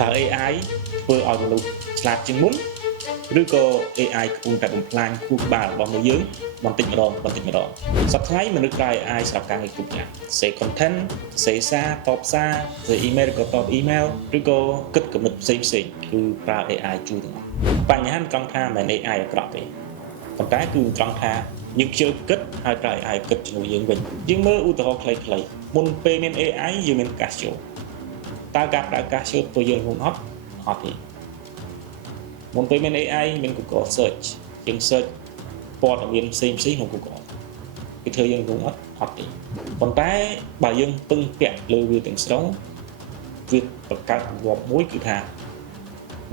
តើ AI ធ្វើឲ្យមនុស្សឆ្លាតជាងមុនឬក៏ AI កំពុងតែបំផ្លាញខួរក្បាលរបស់មនុស្សយើងបន្តិចម្ដងសប្តាហ៍ថ្ងៃមនុស្សប្រើ AI សម្រាប់ការងារគ្រប់យ៉ាងសេ content សេសារតបសារសេ email ឬក៏តប email ឬក៏គិតគំនិតផ្សេងគឺប្រើ AI ជួយទាំងអស់បញ្ហាត្រង់ថាមិន AI អាក្រក់ទេប៉ុន្តែគឺត្រង់ថាយើងខ្ជិលគិតហើយប្រើ AI គិតជំនួសយើងវិញយើងមើលឧទាហរណ៍ខ្លីៗមុនពេលមាន AI យើងមាន Casio តើការប្រើ Casio ធ្វើយើងងងអត់ទេមុនពេលមាន AI មាន Google Search យើង search ព័ត៌មានផ្សេងក្នុង Google វាធ្វើយើងងងអត់ទេប៉ុន្តែបើយើងពឹងពាក់លើវាទាំងស្រុងវាបង្កើតទម្លាប់មួយគឺថា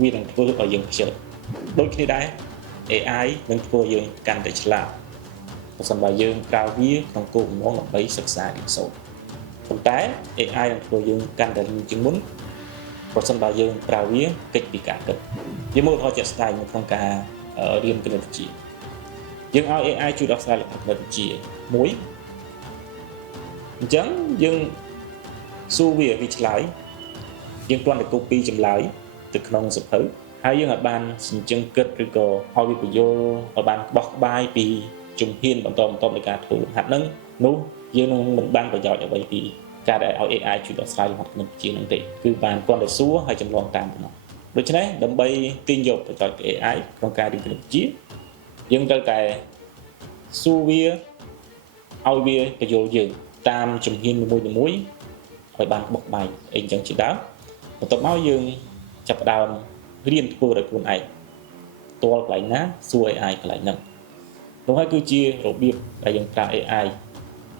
វានឹងធ្វើឲ្យយើងខ្ជិលដូចគ្នាដែរ AI នឹងធ្វើយើងកាន់តែឆ្លាតប្រសិនបើយើងប្រើវាក្នុងគោលបំណងដើម្បីសិក្សារៀនសូត្រប៉ុន្តែ AI នឹងធ្វើយើងកាន់តែលឿនជាងមុនប្រសិនបើយើងប្រើវាកិច្ចពីការគិតយើងមើលឧទាហរណ៍ជាក់ស្ដែងនៅក្នុងការរៀនគណិតវិទ្យាយើងឲ្យ AI ជួយដោះស្រាយលក្ខណៈគណិតវិទ្យាមួយអញ្ចឹងយើងសួរវាឆ្លើយយើងគ្រាន់តែ copy ចម្លើយទៅក្នុងសៀវភៅហើយយើងអាចបានសញ្ជឹងគិតឬក៏ឲ្យវាបញ្យល់ឲ្យបានក្បោះក្បាយពីជំហានបន្តនៃការធ្វើលំហាត់ហ្នឹងនោះយើងនឹងមិនបានប្រយោជន៍អ្វីពីការដែលឲ្យ AI ជួយដោះស្រាយលំហាត់គណិតវិទ្យាហ្នឹងទេគឺបានគ្រាន់តែសួរហើយចម្លងតាមប៉ុណ្ណោះដូច្នេះដើម្បីទាញយកប្រយោជន៍ពី AI ក្នុងការរៀនគណិតវិទ្យាយើងត្រូវតែសួរវាឲ្យវាបញ្យល់យើងតាមជំហាននីមួយៗឲ្យបានក្បោះក្បាយអីចឹងជាដើមបន្ទាប់មកយើងចាប់ផ្ដើមរៀនធ្វើដោយខ្លួនឯងតលកន្លែងណាសួរ AI កន្លែងហ្នឹងនោះហើយគឺជារបៀបដែលយើងប្រើ AI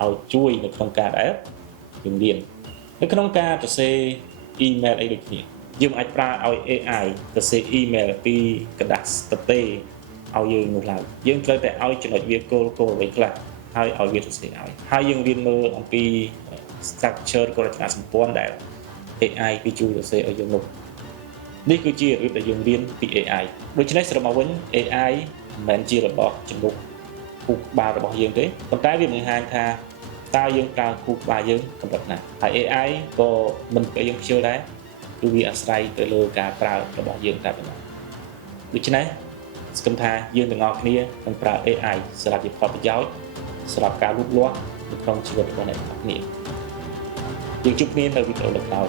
ឲ្យជួយនៅក្នុងការដែលយើងរៀននៅក្នុងការសរសេរ email អីដូចគ្នាយើងអាចប្រើឲ្យ AI សរសេរ email ពីกระดาษស្ទទេឲ្យយើងនោះឡើយយើងត្រូវតែឲ្យចំណុចវាគោលអ្វីខ្លះហើយឲ្យវាសរសេរឲ្យហើយយើងរៀនមើលអំពី structure រចនាសម្ព័ន្ធដែល AI វាជួយសរសេរឲ្យយើងនោះនេះគឺជារបៀបដែលយើងរៀនពី AI ដូច្នេះសរុបមកវិញ AI មិនមែនជារបស់ជំនួសខួរក្បាលរបស់យើងទេប៉ុន្តែវាបង្ហាញថាតើយើងប្រើខួរក្បាលយើងកម្រិតណាហើយ AI ក៏មិនពេលយើងខ្ជិលដែរគឺវាអាស្រ័យទៅលើការប្រើរបស់យើងតែប៉ុណ្ណោះដូច្នេះសង្ឃឹមថាយើងទាំងអស់គ្នានឹងប្រើ AI សម្រាប់ជាផលប្រយោជន៍សម្រាប់ការលូតលាស់នៅក្នុងជីវិតរបស់អ្នកទាំងអស់គ្នាយើងជួបគ្នានៅវីដេអូក្រោយ